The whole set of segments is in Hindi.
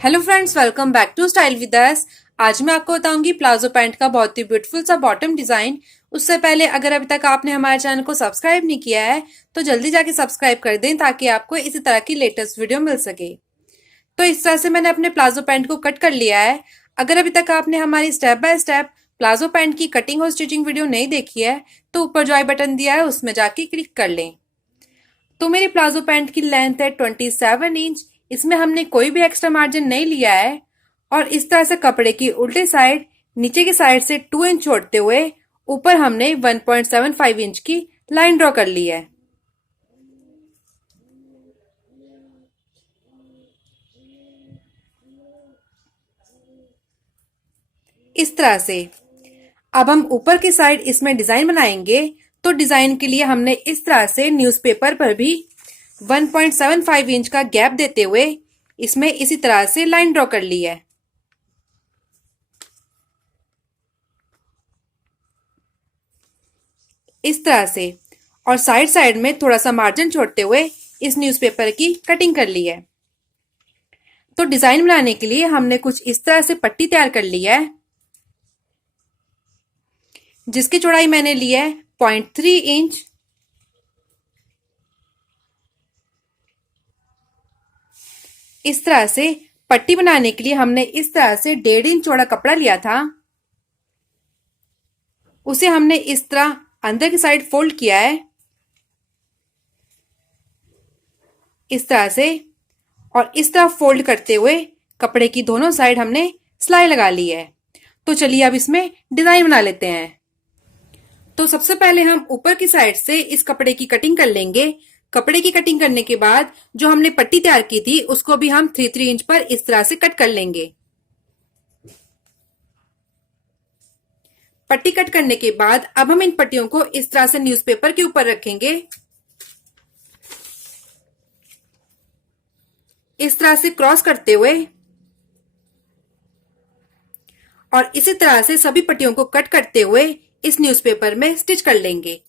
Hello friends, welcome back to style with us. आज मैं आपको बताऊंगी प्लाजो पैंट का बहुत ही ब्यूटीफुल सा बॉटम डिजाइन। उससे पहले अगर अभी तक आपने हमारे चैनल को सब्सक्राइब नहीं किया है तो जल्दी जाके सब्सक्राइब कर दें ताकि आपको इसी तरह की लेटेस्ट वीडियो मिल सके। तो इस तरह से मैंने अपने प्लाजो पैंट को कट कर लिया है। अगर अभी तक आपने हमारी step by step palazzo pant की कटिंग और स्टिचिंग वीडियो नहीं देखी है तो ऊपर जो आई बटन दिया है उसमें जाके क्लिक कर लें। तो मेरी प्लाजो पैंट की लेंथ है 27 इंच। इसमें हमने कोई भी एक्स्ट्रा मार्जिन नहीं लिया है और इस तरह से कपड़े की उल्टे साइड नीचे की साइड से 2 इंच छोड़ते हुए ऊपर हमने 1.75 इंच की लाइन ड्रॉ कर ली है। इस तरह से अब हम ऊपर की साइड इसमें डिजाइन बनाएंगे। तो डिजाइन के लिए हमने इस तरह से न्यूज़पेपर पर भी 1.75 इंच का गैप देते हुए इसमें इसी तरह से लाइन ड्रॉ कर ली है। इस तरह से और साइड साइड में थोड़ा सा मार्जिन छोड़ते हुए इस न्यूज़पेपर की कटिंग कर ली है। तो डिजाइन बनाने के लिए हमने कुछ इस तरह से पट्टी तैयार कर ली है जिसकी चौड़ाई मैंने ली है 0.3 इंच। इस तरह से पट्टी बनाने के लिए हमने इस तरह से 1.5 इंच चौड़ा कपड़ा लिया था। उसे हमने इस तरह अंदर की साइड फोल्ड किया है इस तरह से, और इस तरह फोल्ड करते हुए कपड़े की दोनों साइड हमने सिलाई लगा ली है। तो चलिए अब इसमें डिजाइन बना लेते हैं। तो सबसे पहले हम ऊपर की साइड से इस कपड़े की कटिंग कर लेंगे। कपड़े की कटिंग करने के बाद जो हमने पट्टी तैयार की थी उसको भी हम 3-3 इंच पर इस तरह से कट कर लेंगे। पट्टी कट करने के बाद अब हम इन पट्टियों को इस तरह से न्यूज़पेपर के ऊपर रखेंगे। इस तरह से क्रॉस करते हुए और इसी तरह से सभी पट्टियों को कट करते हुए इस न्यूज़पेपर में स्टिच कर लेंगे।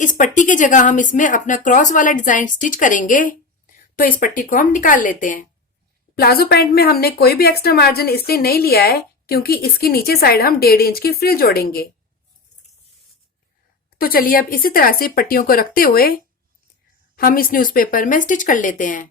इस पट्टी की जगह हम इसमें अपना क्रॉस वाला डिजाइन स्टिच करेंगे। तो इस पट्टी को हम निकाल लेते हैं। प्लाजो पैंट में हमने कोई भी एक्स्ट्रा मार्जिन इसलिए नहीं लिया है क्योंकि इसकी नीचे साइड हम 1.5 इंच की फ्रिल जोड़ेंगे। तो चलिए अब इसी तरह से पट्टियों को रखते हुए हम इस न्यूज़पेपर में स्टिच कर लेते हैं।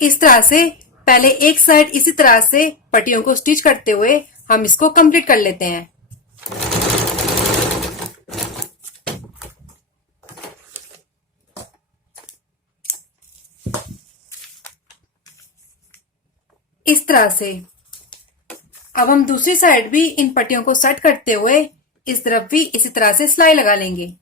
इस तरह से पहले एक साइड इसी तरह से पट्टियों को स्टिच करते हुए हम इसको कंप्लीट कर लेते हैं। इस तरह से अब हम दूसरी साइड भी इन पट्टियों को सेट करते हुए इस तरफ भी इसी तरह से सिलाई लगा लेंगे।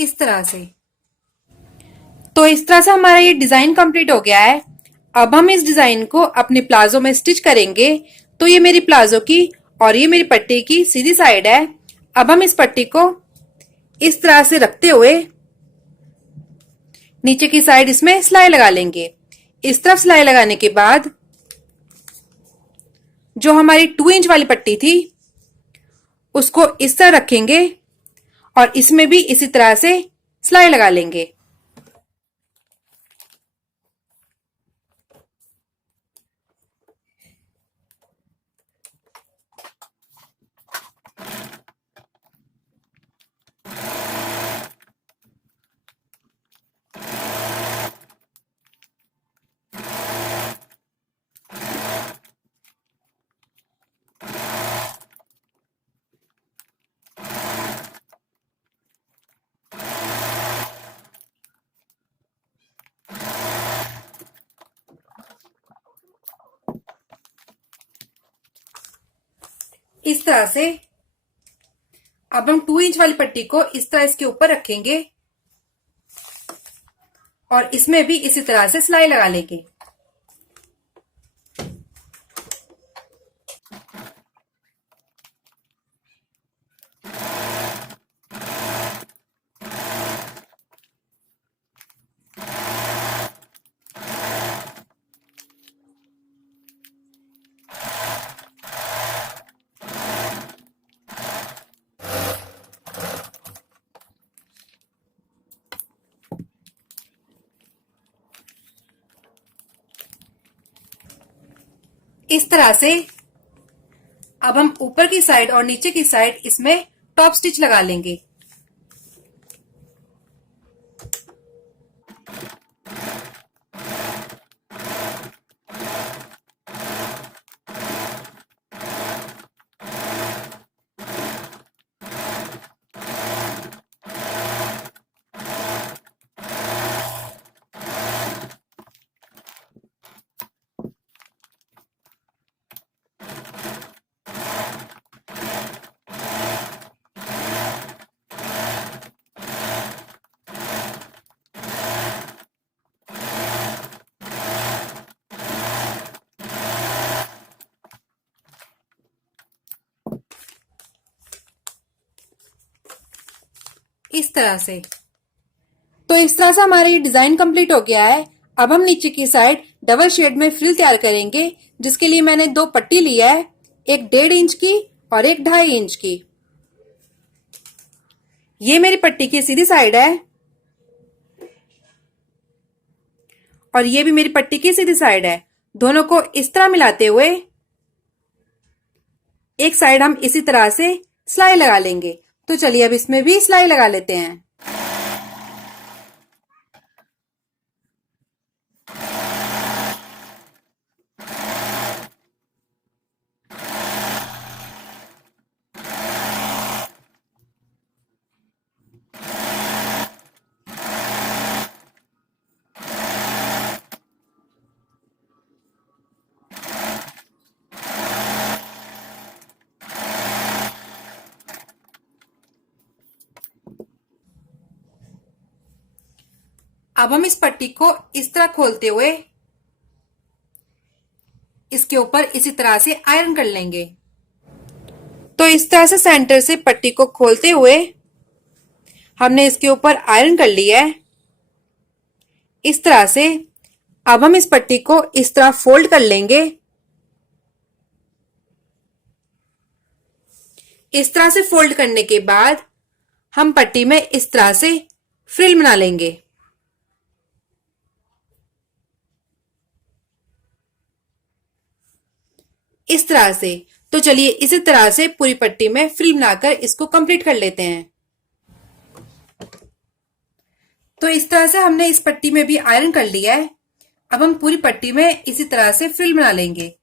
इस तरह से। तो इस तरह से हमारा ये डिजाइन कंप्लीट हो गया है। अब हम इस डिजाइन को अपने प्लाजो में स्टिच करेंगे। तो ये मेरी प्लाजो की और ये मेरी पट्टी की सीधी साइड है। अब हम इस पट्टी को इस तरह से रखते हुए नीचे की साइड इसमें सिलाई लगा लेंगे। इस तरफ सिलाई लगाने के बाद जो हमारी 2 इंच वाली पट्टी थी उसको इस तरह रखेंगे और इसमें भी इसी तरह से सिलाई लगा लेंगे। इस तरह से अब हम 2 इंच वाली पट्टी को इस तरह इसके ऊपर रखेंगे और इसमें भी इसी तरह से सिलाई लगा लेंगे। इस तरह से अब हम ऊपर की साइड और नीचे की साइड इसमें टॉप स्टिच लगा लेंगे। इस तरह से। तो इस तरह से हमारा ये डिजाइन कंप्लीट हो गया है। अब हम नीचे की साइड डबल शेड में फ्रिल तैयार करेंगे, जिसके लिए मैंने 2 पट्टी लिया है, एक 1.5 इंच की और एक 2.5 इंच की। ये मेरी पट्टी की सीधी साइड है और ये भी मेरी पट्टी की सीधी साइड है। दोनों को इस तरह मिलाते हुए एक साइड हम इसी तरह से सिलाई लगा लेंगे। तो चलिए अब इसमें भी सिलाई लगा लेते हैं। अब हम इस पट्टी को इस तरह खोलते हुए इसके ऊपर इसी तरह से आयरन कर लेंगे। तो इस तरह से सेंटर से पट्टी को खोलते हुए हमने इसके ऊपर आयरन कर लिया है इस तरह से। अब हम इस पट्टी को इस तरह फोल्ड कर लेंगे। इस तरह से फोल्ड करने के बाद हम पट्टी में इस तरह से फ्रिल बना लेंगे। इस तरह से। तो चलिए इसी तरह से पूरी पट्टी में फ्रिल बनाकर इसको कंप्लीट कर लेते हैं। तो इस तरह से हमने इस पट्टी में भी आयरन कर लिया है। अब हम पूरी पट्टी में इसी तरह से फ्रिल बना लेंगे।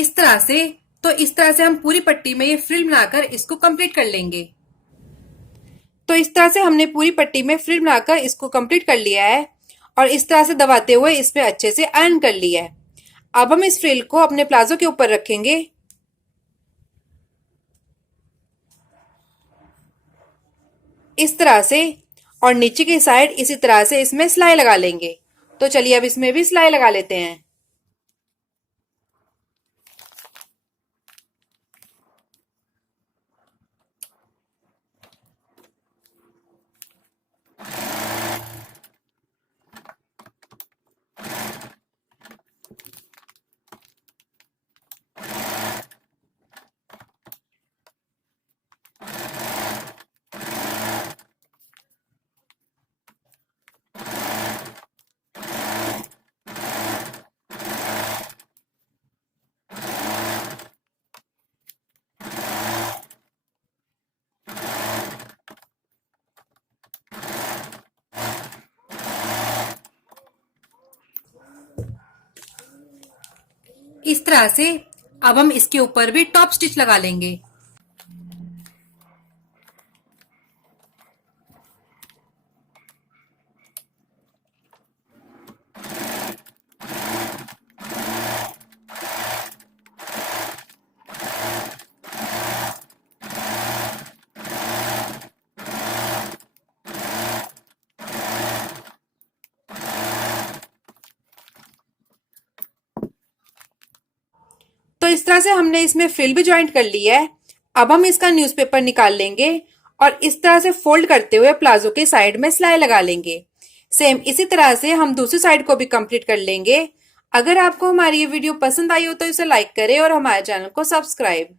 इस तरह से इस तरह से हम पूरी पट्टी में ये फ्रिल बनाकर इसको कंप्लीट कर लेंगे। तो इस तरह से हमने पूरी पट्टी में फ्रिल बनाकर इसको कंप्लीट कर लिया है और इस तरह से दबाते हुए इस पे अच्छे से आयरन कर लिया है। अब हम इस फ्रिल को अपने प्लाजो के ऊपर रखेंगे। इस तरह से और नीचे की साइड इसी तरह से इसमें सिलाई लगा लेंगे। तो चलिए अब इसमें भी सिलाई लगा लेते हैं। इस तरह से अब हम इसके ऊपर भी टॉप स्टिच लगा लेंगे। तो इस तरह से हमने इसमें फ्रिल भी ज्वाइंट कर ली है। अब हम इसका न्यूज़पेपर निकाल लेंगे और इस तरह से फोल्ड करते हुए प्लाजो के साइड में सिलाई लगा लेंगे। सेम इसी तरह से हम दूसरी साइड को भी कंप्लीट कर लेंगे। अगर आपको हमारी ये वीडियो पसंद आई हो तो इसे लाइक करें और हमारे चैनल को सब्सक्राइब।